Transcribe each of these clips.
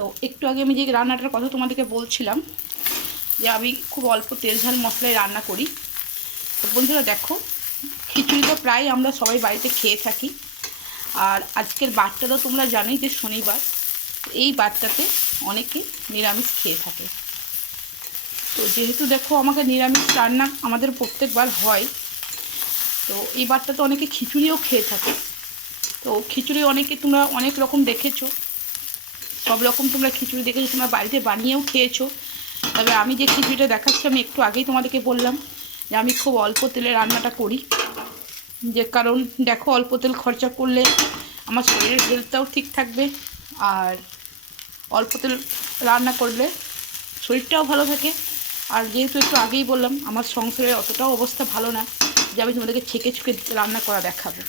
তো একটু আগে আমি যে রান্নাটার কথা তোমাদেরকে বলছিলাম যে আমি খুব অল্প তেল ঝাল মশলায় রান্না করি। তো বন্ধুরা দেখো, খিচুড়ি তো প্রায় আমরা সবাই বাড়িতে খেয়ে থাকি। আর আজকের বারটা তো তোমরা জানোই যে শনিবার, এই বারটাতে অনেকে নিরামিষ খেয়ে থাকে। তো যেহেতু দেখো আমাকে নিরামিষ রান্না আমাদের প্রত্যেকবার হয়, তো এই বারটা তো অনেকে খিচুড়িও খেয়ে থাকে। তো খিচুড়ি অনেকে তোমরা অনেক রকম দেখেছো, সব রকম তোমরা খিচুড়ি দেখেছো, তোমরা বাড়িতে বানিয়েও খেয়েছো। তবে আমি যে খিচুড়িটা দেখাচ্ছি, আমি একটু আগেই তোমাদেরকে বললাম যে আমি খুব অল্প তেলে রান্নাটা করি। যে কারণ দেখো, অল্প তেল খরচা করলে আমার শরীরের হেলথটাও ঠিক থাকবে, আর অল্প তেল রান্না করলে শরীরটাও ভালো থাকে। আর যেহেতু একটু আগেই বললাম আমার সংসারের অতটাও অবস্থা ভালো না যে আমি তোমাদেরকে ছেঁকে ছুঁকে রান্না করা দেখাবো।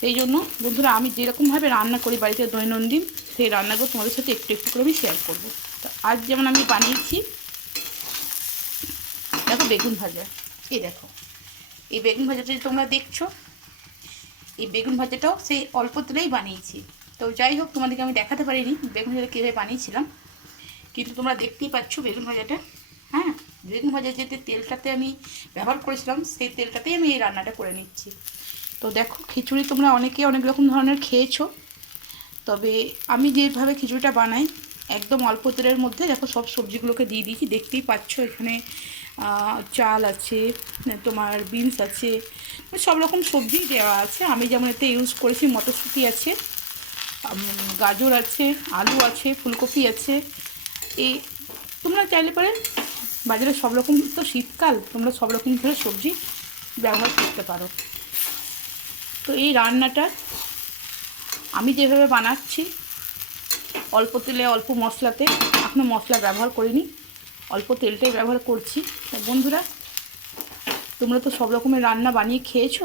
সেই জন্য বন্ধুরা, আমি যেরকমভাবে রান্না করি বাড়িতে দৈনন্দিন, সেই রান্নাগুলো তোমাদের সাথে একটু একটু করে আমি শেয়ার করবো। তো আজ যেমন আমি বানিয়েছি, দেখো বেগুন ভাজা। এই দেখো, এই বেগুন ভাজাটা যে তোমরা দেখছো, এই বেগুন ভাজাটাও সেই অল্প তেলেই বানিয়েছি। তো যাই হোক, তোমাদেরকে আমি দেখাতে পারিনি বেগুন ভাজাটা কীভাবে বানিয়েছিলাম, কিন্তু তোমরা দেখতেই পাচ্ছ বেগুন ভাজাটা। হ্যাঁ, বেগুন ভাজা যে তেলটাতে আমি ব্যবহার করেছিলাম, সেই তেলটাতেই আমি এই রান্নাটা করে নিচ্ছি। তো দেখো, খিচুড়ি তোমরা অনেকে অনেক রকম ধরনের খেয়েছো, তবে আমি যেভাবে খিচুড়িটা বানাই একদম অল্প তেলের মধ্যে, দেখো সব সবজিগুলোকে দিয়ে দিয়েছি, দেখতেই পাচ্ছ। এখানে চাল আছে, তোমার বিনস আছে, সব রকম সবজি দেওয়া আছে। আমি যেমন এতে ইউজ করেছি মটরশুঁটি আছে, গাজর আছে, আলু আছে, ফুলকপি আছে। এই তোমরা চাইলে পারে বাজারে সব রকম, তো শীতকাল, তোমরা সব রকম ধরে সবজি ব্যবহার করতে পারো। তো এই রান্নাটা আমি যেভাবে বানাচ্ছি, অল্প তেলে অল্প মশলাতে, এখনও মশলা ব্যবহার করিনি, অল্প তেলটাই ব্যবহার করছি। তো বন্ধুরা, তোমরা তো সব রকমের রান্না বানিয়ে খেয়েছো,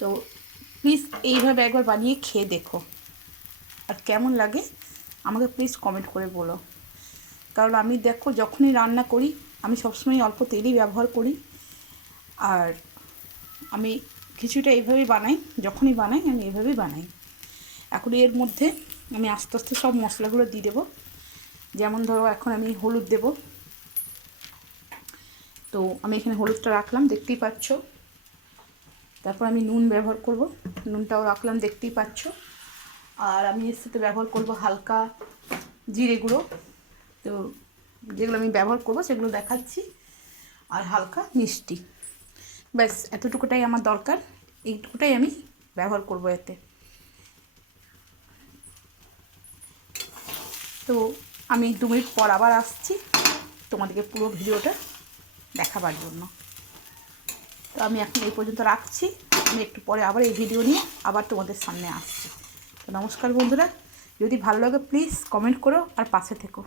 তো প্লিজ এইভাবে একবার বানিয়ে খেয়ে দেখো, আর কেমন লাগে আমাকে প্লিজ কমেন্ট করে বলো। কারণ আমি দেখো, যখনই রান্না করি আমি সবসময় অল্প তেলই ব্যবহার করি। আর আমি খিচুড়িটা এইভাবেই বানাই, যখনই বানাই আমি এইভাবেই বানাই। এখন এর মধ্যে আমি আস্তে আস্তে সব মশলাগুলো দিয়ে দেবো। যেমন ধরো, এখন আমি হলুদ দেব। তো আমি এখানে হলুদটা রাখলাম, দেখতেই পাচ্ছ। তারপর আমি নুন ব্যবহার করব, নুনটাও রাখলাম, দেখতেই পাচ্ছ। আর আমি এর সাথে ব্যবহার করব হালকা জিরে গুঁড়ো। তো যেগুলো আমি ব্যবহার করব সেগুলো দেখাচ্ছি, আর হালকা মিষ্টি। ব্যাস এতটুকুটাই আমার দরকার, এইটুকুটাই আমি ব্যবহার করব এতে। তো আমি 2 মিনিট পর আবার আসছি তোমাদেরকে পুরো ভিডিওটা দেখাবার জন্য। তো আমি এখন এই পর্যন্ত রাখছি, আমি একটু পরে আবার এই ভিডিও নিয়ে আবার তোমাদের সামনে আসছি। তো নমস্কার বন্ধুরা, যদি ভালো লাগে প্লিজ কমেন্ট করো আর পাশে থেকো।